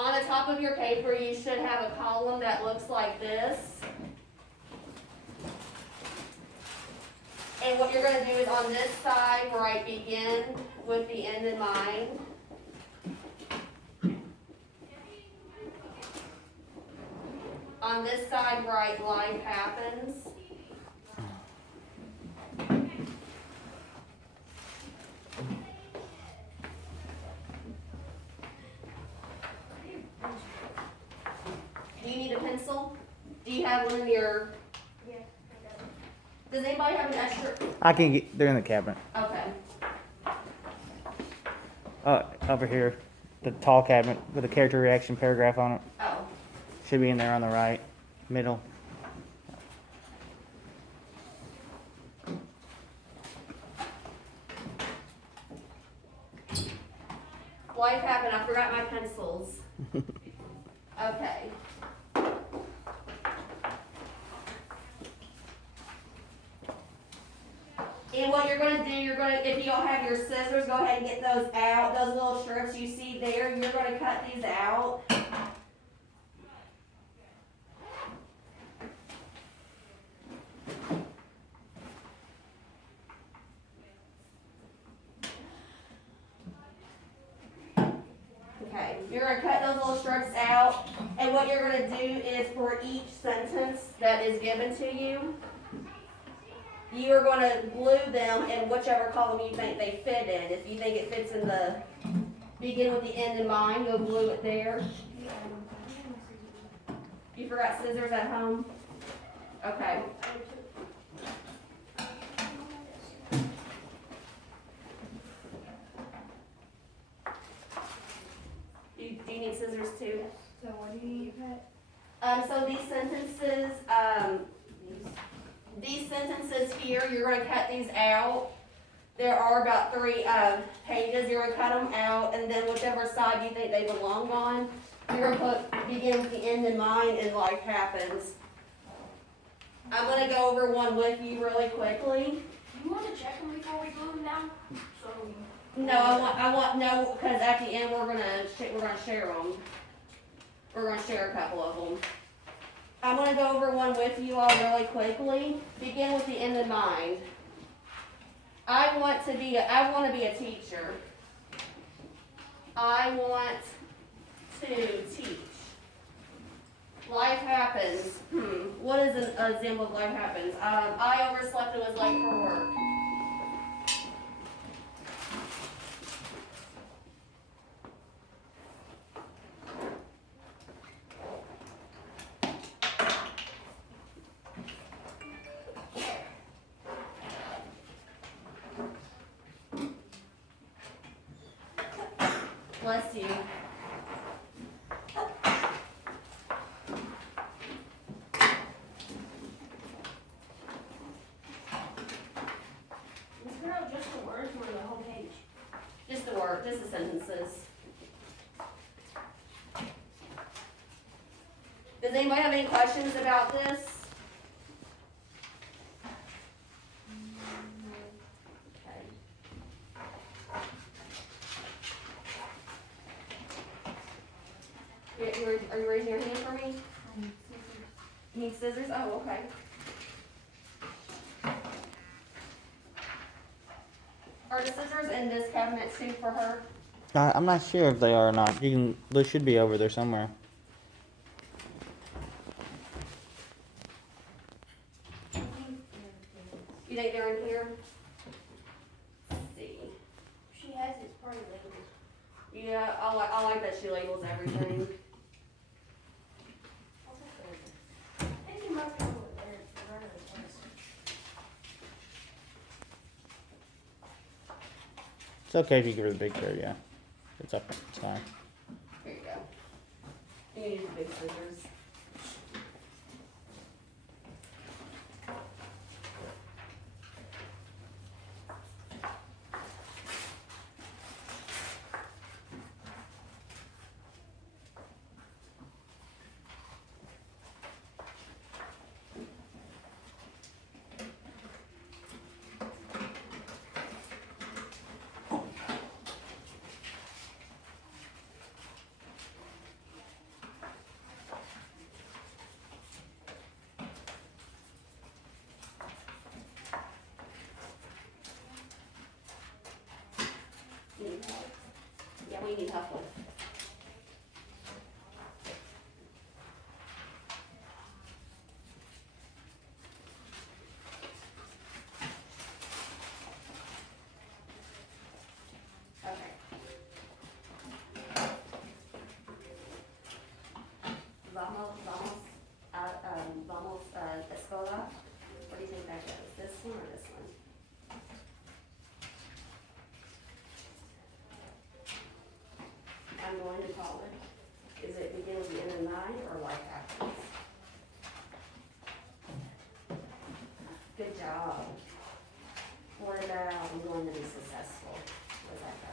On the top of your paper, you should have a column that looks like this. And what you're gonna do is on this side, write begin with the end in mind. On this side, write life happens. Do you need a pencil? Do you have one in your? Yeah, Does anybody have an extra? I can get, they're in the cabinet. Okay. Over here, the tall cabinet with a character reaction paragraph on it. Oh. Should be in there on the right, middle. Life happened. I forgot my pencils. Okay. And what you're gonna do, if you don't have your scissors, go ahead and get those out. Those little strips you see there, you're gonna cut these out. Okay, you're gonna cut those little strips out, and what you're gonna do is for each sentence that is given to you, you are going to glue them in whichever column you think they fit in. If you think it fits in the begin with the end in mind, you'll glue it there. You forgot scissors at home? Okay. Do you need scissors too? So what do you cut? So these sentences here, you're going to cut these out. There are about 3 pages. You're going to cut them out, and then whichever side you think they belong on, you're going to put begin with the end in mind, and life happens. I'm going to go over one with you really quickly. You want to check them before we glue them down? So No, I want no, because at the end we're gonna share them. We're gonna share a couple of them. I'm gonna go over one with you all really quickly. Begin with the end in mind. I want to be a teacher. I want to teach. Life happens. What is an example of life happens? I overslept and was late for work. Bless you. Miss Carol, just the words or the whole page? Just the word, just the sentences. Does anybody have any questions about this? Okay. Are you raising your hand for me? You need scissors? Oh, okay. Are the scissors in this cabinet too for her? I'm not sure if they are or not. They should be over there somewhere. You think they're in here? Let's see. She has it probably labeled. Yeah, I like that she labels everything. I think you might be able to run it twice. It's okay if you give her the big chair, yeah. It's up. It's fine. Here you go. You need the big scissors. do you need help with? Okay. Vamos, escola. What do you think that goes? This one or this one? I'm going to college. Is it begin with the end in mind or life happens? Good job. What about I'm going to be successful? Where does that go?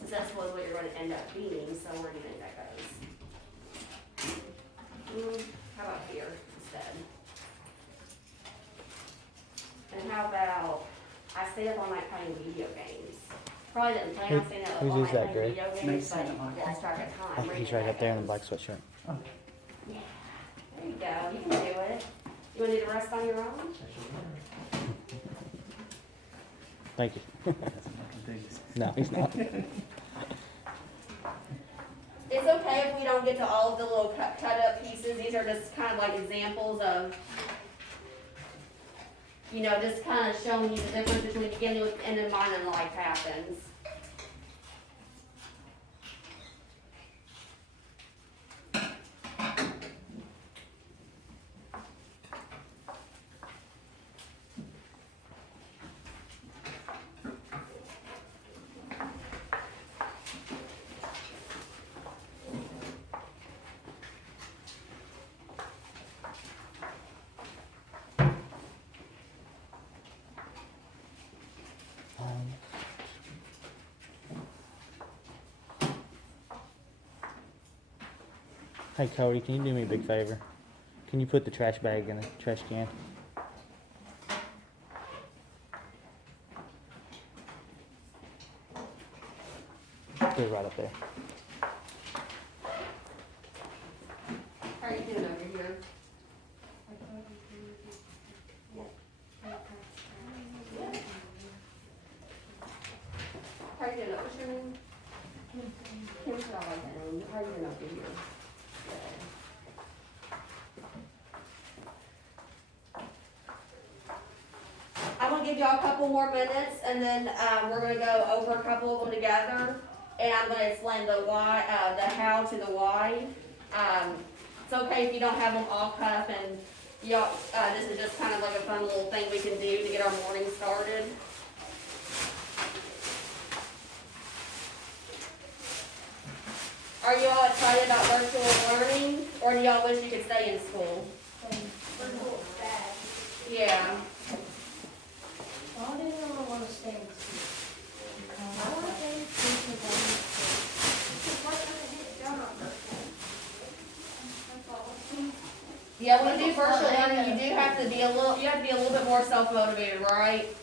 Successful is what you're going to end up being, so where do you think that goes? How about here instead? And how about, I stayed up all night playing video games. Probably didn't plan on staying up all Whose night is that, playing Greg? video games, but lost track of time. I think he's right up there in the black sweatshirt. Yeah, there you go, you can do it. You wanna do the rest on your own? Thank you. No, he's not. It's okay if we don't get to all of the little cut up pieces, these are just kind of like examples of, you know, just kind of showing you the difference between beginning with end in mind and life happens. Hey Cody, can you do me a big favor? Can you put the trash bag in the trash can? Put it right up there. How are you doing over here? How are you doing? What's your name? Kim's not like that name. How are you doing over here? I'm gonna give y'all a couple more minutes, and then, we're gonna go over a couple of them together, and I'm gonna explain the why, the how to the why. It's okay if you don't have them all cut up, and y'all, this is just kind of like a fun little thing we can do to get our morning started. Are you all excited about virtual learning, or do y'all wish you could stay in school? Yeah. Why do you want to stay in school? I want to stay in school because I need to. Because we're going to get done on virtual. That's all. Yeah, when you do virtual learning, you do have to be a little, you have to be a little bit more self-motivated, right?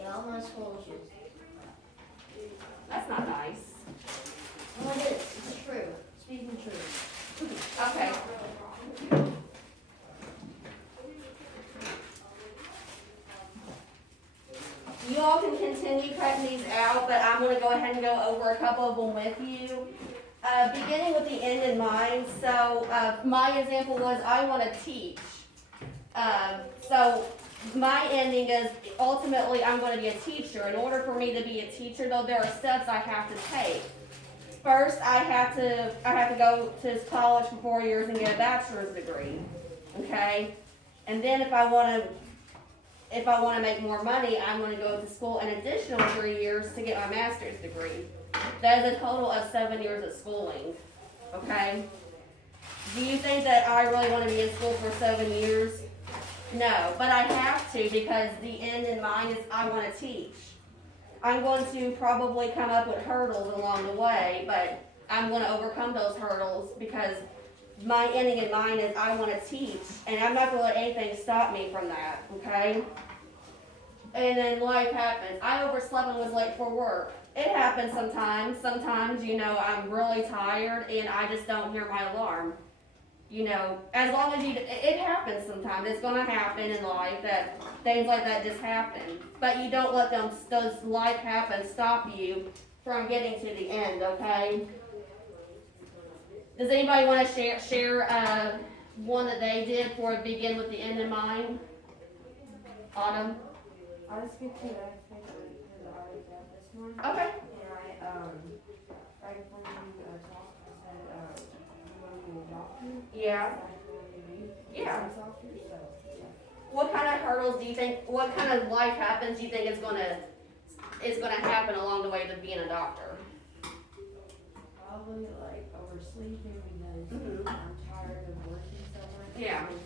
Yeah, all my school shoes. That's not nice. Well, it is. It's true. Speaking truth. Okay. You all can continue cutting these out, but I'm gonna go ahead and go over a couple of them with you. Beginning with the end in mind, so, my example was I wanna teach. So my ending is ultimately I'm gonna be a teacher. In order for me to be a teacher though, there are steps I have to take. First, I have to go to college for 4 years and get a bachelor's degree, okay? And then if I wanna make more money, I'm gonna go to school an additional 3 years to get my master's degree. That is a total of 7 years of schooling, okay? Do you think that I really wanna be in school for 7 years? No, but I have to because the end in mind is I wanna teach. I'm going to probably come up with hurdles along the way, but I'm gonna overcome those hurdles because my ending in mind is I wanna teach, and I'm not gonna let anything stop me from that, okay? And then life happens. I overslept and was late for work. It happens sometimes. Sometimes, you know, I'm really tired and I just don't hear my alarm. You know, as long as it happens sometimes. It's gonna happen in life that things like that just happen. But you don't let those life happen stop you from getting to the end, okay? Does anybody wanna share one that they did for it begin with the end in mind? Autumn? I'll just get to that because I already got this one. Okay. And right before you talked, I said, you want to be a doctor? Yeah. That's what you need. Yeah. Police officer, so, yeah. What kind of hurdles do you think, what kind of life happens do you think is gonna happen along the way to being a doctor? Probably like oversleeping because Mhm. I'm tired of working so much. Yeah. Because